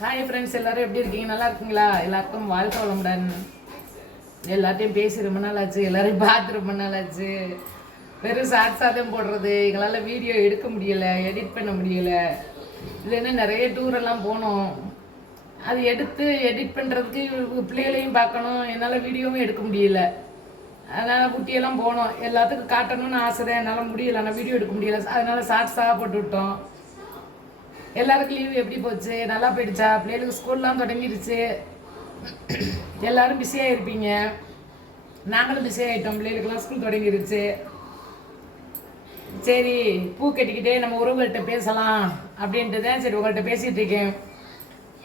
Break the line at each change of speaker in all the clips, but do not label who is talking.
hi friends எல்லாரும் எப்படி இருக்கீங்க நல்லா இருக்கீங்களா எல்லாருக்கும் வாழ்க்கை வளமுடன் எல்லார்ட்டையும் பேசி ரொம்ப நாள் ஆச்சு எல்லாரையும் பார்த்து ரொம்ப நாள் ஆச்சு வெறும் சாத் சாதம் போடுறது எங்களால் வீடியோ எடுக்க முடியலை எடிட் பண்ண முடியலை இல்லைன்னா நிறைய டூரெல்லாம் போனோம் அது எடுத்து எடிட் பண்ணுறதுக்கு பிள்ளைகளையும் பார்க்கணும் என்னால் வீடியோவும் எடுக்க முடியல அதனால் குட்டியெல்லாம் போனோம் எல்லாத்துக்கும் காட்டணும்னு ஆசை தான் என்னால் முடியலை ஆனால் வீடியோ எடுக்க முடியலை அதனால் ஷார்ட்ஸாக போட்டு விட்டோம் எல்லாருக்கும் லீவ் எப்படி போச்சு நல்லா போயிடுச்சா பிள்ளைகளுக்கு ஸ்கூல்லாம் தொடங்கிடுச்சு எல்லோரும் பிஸியாக இருப்பீங்க நாங்களும் பிஸி ஆகிட்டோம் பிள்ளைகளுக்குலாம் ஸ்கூல் தொடங்கிடுச்சு சரி பூ கட்டிக்கிட்டே நம்ம உறவுகள்கிட்ட பேசலாம் அப்படின்ட்டு தான் சரி உங்கள்கிட்ட பேசிகிட்டு இருக்கேன்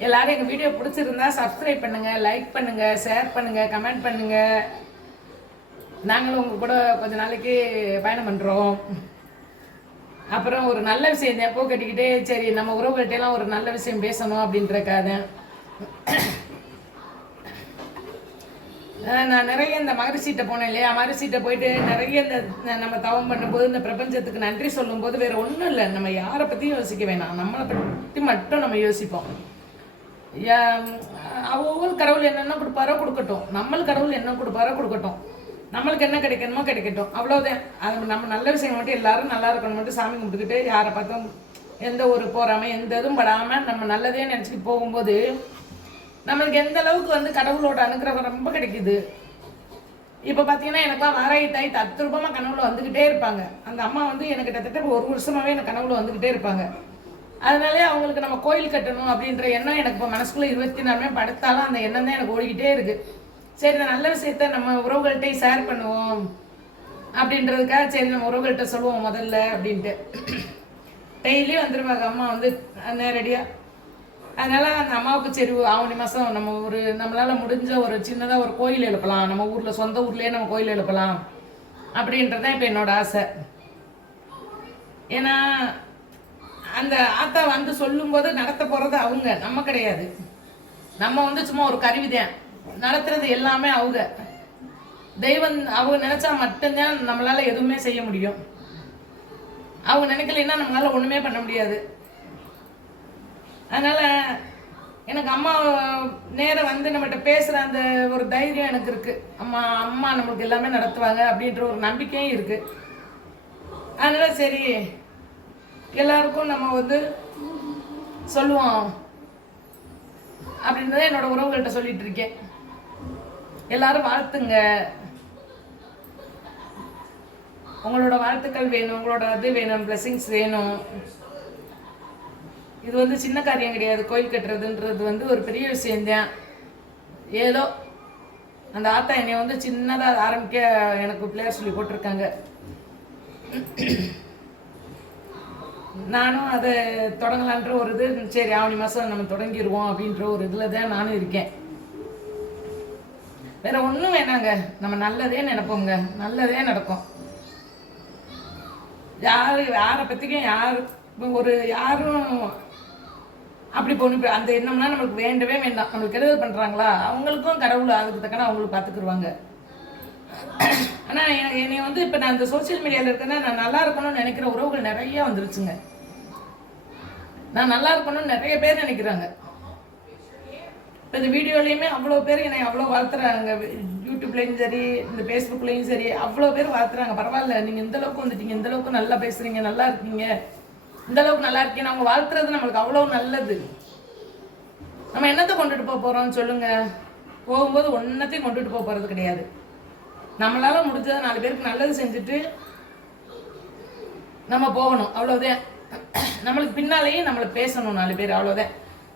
எல்லோரும் எங்கள் வீடியோ பிடிச்சிருந்தா சப்ஸ்கிரைப் பண்ணுங்கள் லைக் பண்ணுங்கள் ஷேர் பண்ணுங்கள் கமெண்ட் பண்ணுங்கள் நாங்களும் உங்கள் கூட கொஞ்ச நாளைக்கு பயணம் பண்ணுறோம் அப்புறம் ஒரு நல்ல விஷயம் எப்போ கட்டிக்கிட்டே சரி நம்ம உறவுகிட்டலாம் ஒரு நல்ல விஷயம் பேசணும் அப்படின்ற கதை நான் நிறைய இந்த மகரிசீட்டை போனேன் இல்லையா மகரிஷிகிட்ட போயிட்டு நிறைய இந்த நம்ம தவம் பண்ணும்போது இந்த பிரபஞ்சத்துக்கு நன்றி சொல்லும்போது வேற ஒன்றும் இல்லை நம்ம யாரை பற்றியும் யோசிக்க வேணாம் நம்மளை பற்றி மட்டும் நம்ம யோசிப்போம் ஒவ்வொரு கடவுள் என்னென்ன கொடுப்பாரோ கொடுக்கட்டும் நம்மளுக்கு கடவுள் என்ன கொடுப்பாரோ கொடுக்கட்டும் நம்மளுக்கு என்ன கிடைக்கணுமோ கிடைக்கட்டும் அவ்வளோதான் அது நம்ம நல்ல விஷயம் மட்டும் எல்லாரும் நல்லா இருக்கணும் மட்டும் சாமி கும்பிட்டுக்கிட்டு யாரை பார்த்தும் எந்த ஒரு போறாம எந்த இதுவும் படாமல் நம்ம நல்லதே நினச்சிட்டு போகும்போது நம்மளுக்கு எந்த அளவுக்கு வந்து கடவுளோட அனுகிரகம் ரொம்ப கிடைக்குது இப்போ பார்த்தீங்கன்னா எனக்குலாம் வாராயி தாய் தத்ரூபமாக கனவுல வந்துக்கிட்டே இருப்பாங்க அந்த அம்மா வந்து எனக்கு கிட்டத்தட்ட ஒரு வருஷமாகவே எனக்கு கனவுல வந்துக்கிட்டே இருப்பாங்க அதனாலே அவங்களுக்கு நம்ம கோயில் கட்டணும் அப்படின்ற எண்ணம் எனக்கு இப்போ மனசுக்குள்ளே இருபத்தி நாலுமே படுத்தாலும் அந்த எண்ணம் தான் எனக்கு ஓடிக்கிட்டே இருக்குது சரி இந்த நல்ல விஷயத்த நம்ம உறவுகள்கிட்ட ஷேர் பண்ணுவோம் அப்படின்றதுக்காக சரி நம்ம உறவுகள்கிட்ட சொல்லுவோம் முதல்ல அப்படின்ட்டு டெய்லியும் வந்துருவாங்க அம்மா வந்து நேரடியாக அதனால அந்த அம்மாவுக்கு சரி ஆவணி மாதம் நம்ம ஒரு நம்மளால் முடிஞ்ச ஒரு சின்னதாக ஒரு கோயில் எழுப்பலாம் நம்ம ஊரில் சொந்த ஊர்லேயே நம்ம கோயில் எழுப்பலாம் அப்படின்றது தான் இப்போ என்னோட ஆசை ஏன்னா அந்த ஆத்தா வந்து சொல்லும்போது நடத்த போகிறது அவங்க நம்ம கிடையாது நம்ம வந்து சும்மா ஒரு கருவி தான் நடத்துறது எல்லாமே அவங்க தெய்வம் அவங்க நினைச்சா மட்டும்தான் நம்மளால எதுவுமே செய்ய முடியும் அவங்க நினைக்கலைன்னா நம்மளால ஒண்ணுமே பண்ண முடியாது அதனால எனக்கு அம்மா நேரம் வந்து நம்மகிட்ட பேசுகிற அந்த ஒரு தைரியம் எனக்கு இருக்குது அம்மா அம்மா நம்மளுக்கு எல்லாமே நடத்துவாங்க அப்படின்ற ஒரு நம்பிக்கையும் இருக்குது அதனால் சரி எல்லாருக்கும் நம்ம வந்து சொல்லுவோம் அப்படின்றத என்னோட உறவுகள்கிட்ட சொல்லிட்டு இருக்கேன் எல்லாரும் வாழ்த்துங்க உங்களோட வாழ்த்துக்கள் வேணும் உங்களோட இது வேணும் பிளஸிங்ஸ் வேணும் இது வந்து சின்ன காரியம் கிடையாது கோயில் கட்டுறதுன்றது வந்து ஒரு பெரிய விஷயந்தான் ஏதோ அந்த ஆத்தா என்னை வந்து சின்னதாக ஆரம்பிக்க எனக்கு பிள்ளையார் சொல்லி போட்டிருக்காங்க நானும் அதை தொடங்கலான்ற ஒரு இது சரி ஆவணி மாதம் நம்ம தொடங்கிடுவோம் அப்படின்ற ஒரு இதில் தான் நானும் இருக்கேன் வேற ஒன்றும் வேணாங்க நம்ம நல்லதே நினைப்போங்க நல்லதே நடக்கும் யார் யாரை பற்றிக்கும் யார் ஒரு யாரும் அப்படி பொண்ணு அந்த எண்ணம்னா நம்மளுக்கு வேண்டவே வேண்டாம் நம்மளுக்கு கெடுதல் பண்ணுறாங்களா அவங்களுக்கும் கடவுள் அதுக்கு தக்கன அவங்களுக்கு பார்த்துக்குருவாங்க ஆனால் என்னை வந்து இப்போ நான் அந்த சோசியல் மீடியாவில் இருக்கேன்னா நான் நல்லா இருக்கணும்னு நினைக்கிற உறவுகள் நிறையா வந்துருச்சுங்க நான் நல்லா இருக்கணும்னு நிறைய பேர் நினைக்கிறாங்க இப்போ இந்த வீடியோலையுமே அவ்வளோ பேர் என்னை அவ்வளோ வளர்த்துறாங்க யூடியூப்லேயும் சரி இந்த ஃபேஸ்புக்லேயும் சரி அவ்வளோ பேர் வளர்த்துறாங்க பரவாயில்ல நீங்கள் இந்த அளவுக்கு வந்துட்டீங்க இந்த அளவுக்கு நல்லா பேசுகிறீங்க நல்லா இருக்கீங்க இந்த அளவுக்கு நல்லா இருக்கீங்க அவங்க வளர்த்துறது நம்மளுக்கு அவ்வளோ நல்லது நம்ம என்னத்தை கொண்டுட்டு போக போகிறோம் சொல்லுங்கள் போகும்போது ஒன்றத்தையும் கொண்டுட்டு போக போகிறது கிடையாது நம்மளால் முடிஞ்சதை நாலு பேருக்கு நல்லது செஞ்சுட்டு நம்ம போகணும் அவ்வளோதான் நம்மளுக்கு பின்னாலேயும் நம்மளை பேசணும் நாலு பேர் அவ்வளோதான்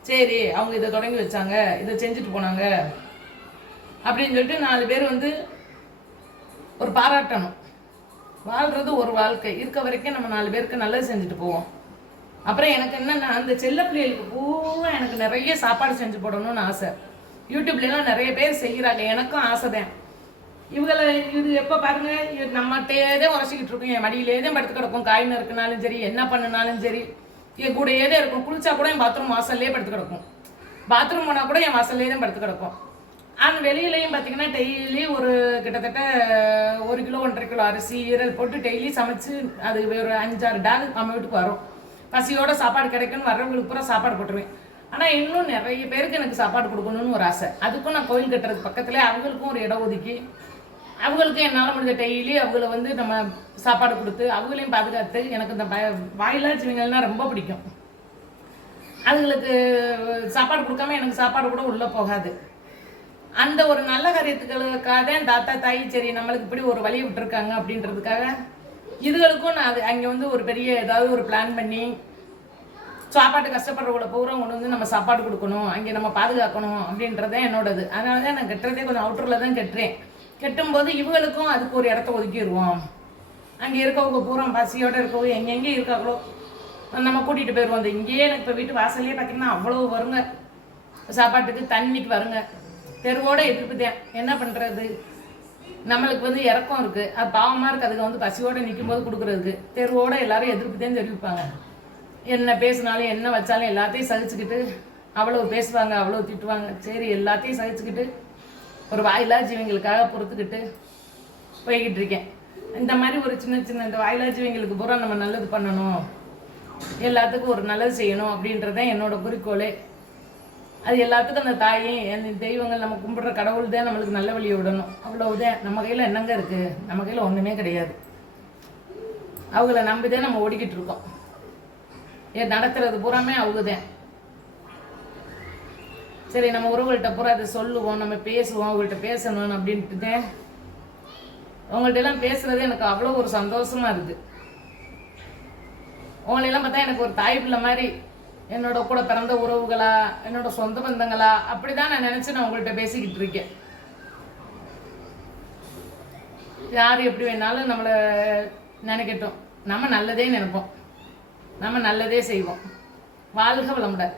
சரி அவங்க இதை தொடங்கி வச்சாங்க இதை செஞ்சுட்டு போனாங்க அப்படின்னு சொல்லிட்டு நாலு பேர் வந்து ஒரு பாராட்டணும் வாழ்கிறது ஒரு வாழ்க்கை இருக்க வரைக்கும் நம்ம நாலு பேருக்கு நல்லது செஞ்சுட்டு போவோம் அப்புறம் எனக்கு என்னென்னா அந்த செல்ல பிள்ளைகளுக்கு பூரா எனக்கு நிறைய சாப்பாடு செஞ்சு போடணும்னு ஆசை யூடியூப்லலாம் நிறைய பேர் செய்கிறாங்க எனக்கும் ஆசை தான் இவங்களை இது எப்போ பாருங்கள் நம்மகிட்டே தான் உரைச்சிக்கிட்டு இருக்கும் என் மடியிலேயே தான் படுத்து கிடக்கும் காய் நறுக்குனாலும் சரி என்ன பண்ணுனாலும் சரி என் கூடையே தான் இருக்கும் குளிச்சா கூட என் பாத்ரூம் வாசல்லே படுத்து கிடக்கும் பாத்ரூம் போனால் கூட என் வாசல்லே தான் படுத்து கிடக்கும் ஆனால் வெளியிலையும் பார்த்தீங்கன்னா டெய்லி ஒரு கிட்டத்தட்ட ஒரு கிலோ ஒன்றரை கிலோ அரிசி ஈரல் போட்டு டெய்லி சமைச்சு அது ஒரு அஞ்சாறு டாக் நம்ம வீட்டுக்கு வரும் பசியோட சாப்பாடு கிடைக்குன்னு வர்றவங்களுக்கு பூரா சாப்பாடு போட்டுருவேன் ஆனால் இன்னும் நிறைய பேருக்கு எனக்கு சாப்பாடு கொடுக்கணும்னு ஒரு ஆசை அதுக்கும் நான் கோயில் கட்டுறதுக்கு பக்கத்தில் அவங்களுக்கும் ஒரு இடம் ஒதுக்கி அவங்களுக்கு என்னால் முடிஞ்ச டெய்லி அவங்கள வந்து நம்ம சாப்பாடு கொடுத்து அவங்களையும் பாதுகாத்து எனக்கு இந்த பய வாயிலா சிவிங்கள்னால் ரொம்ப பிடிக்கும் அதுங்களுக்கு சாப்பாடு கொடுக்காம எனக்கு சாப்பாடு கூட உள்ளே போகாது அந்த ஒரு நல்ல காரியத்துக்களுக்காக தான் தாத்தா தாய் சரி நம்மளுக்கு இப்படி ஒரு வழி விட்டுருக்காங்க அப்படின்றதுக்காக இதுகளுக்கும் நான் அது அங்கே வந்து ஒரு பெரிய ஏதாவது ஒரு பிளான் பண்ணி சாப்பாட்டு கஷ்டப்படுறவங்கள பூரா கொண்டு வந்து நம்ம சாப்பாடு கொடுக்கணும் அங்கே நம்ம பாதுகாக்கணும் அப்படின்றத என்னோடது அதனால தான் நான் கட்டுறதே கொஞ்சம் அவுட்டரில் தான் கட்டுறேன் கெட்டும்போது இவங்களுக்கும் அதுக்கு ஒரு இடத்த ஒதுக்கிடுவோம் அங்கே இருக்கவங்க பூரா பசியோடு இருக்கவங்க எங்கெங்கே இருக்காங்களோ நம்ம கூட்டிகிட்டு போயிடுவோம் அந்த இங்கேயே எனக்கு இப்போ வீட்டு வாசல்லையே பார்த்தீங்கன்னா அவ்வளோ வருங்க சாப்பாட்டுக்கு தண்ணிக்கு வருங்க தெருவோட எதிர்ப்பு என்ன பண்ணுறது நம்மளுக்கு வந்து இறக்கம் இருக்குது அது பாவமாக இருக்குது அதுக்கு வந்து பசியோடு போது கொடுக்குறதுக்கு தெருவோடு எல்லோரும் எதிர்ப்பு தான் தெரிவிப்பாங்க என்ன பேசினாலும் என்ன வச்சாலும் எல்லாத்தையும் சகிச்சுக்கிட்டு அவ்வளோ பேசுவாங்க அவ்வளோ திட்டுவாங்க சரி எல்லாத்தையும் சகிச்சுக்கிட்டு ஒரு வாயிலா ஜீவங்களுக்காக பொறுத்துக்கிட்டு போய்கிட்டு இருக்கேன் இந்த மாதிரி ஒரு சின்ன சின்ன இந்த வாயிலா ஜீவங்களுக்கு பூரா நம்ம நல்லது பண்ணணும் எல்லாத்துக்கும் ஒரு நல்லது செய்யணும் அப்படின்றத என்னோட குறிக்கோளே அது எல்லாத்துக்கும் அந்த தாயும் அந்த தெய்வங்கள் நம்ம கும்பிட்ற கடவுள் தான் நம்மளுக்கு நல்ல வழியை விடணும் அவ்வளவுதான் நம்ம கையில் என்னங்க இருக்குது நம்ம கையில் ஒன்றுமே கிடையாது அவங்கள நம்பி தான் நம்ம ஓடிக்கிட்டு இருக்கோம் நடத்துறது பூராமே அவங்க தான் சரி நம்ம உறவுகள்கிட்ட பூரா அதை சொல்லுவோம் நம்ம பேசுவோம் அவங்கள்ட்ட பேசணும் அப்படின்ட்டு உங்கள்கிட்ட எல்லாம் பேசுறது எனக்கு அவ்வளோ ஒரு சந்தோஷமா இருக்குது உங்களையெல்லாம் பார்த்தா எனக்கு ஒரு தாய் பிள்ளை மாதிரி என்னோட கூட பிறந்த உறவுகளா என்னோட சொந்த பந்தங்களா அப்படிதான் நான் நினைச்சு நான் உங்கள்கிட்ட பேசிக்கிட்டு இருக்கேன் யார் எப்படி வேணாலும் நம்மளை நினைக்கட்டும் நம்ம நல்லதே நினைப்போம் நம்ம நல்லதே செய்வோம் வாழ்க வளமுடன்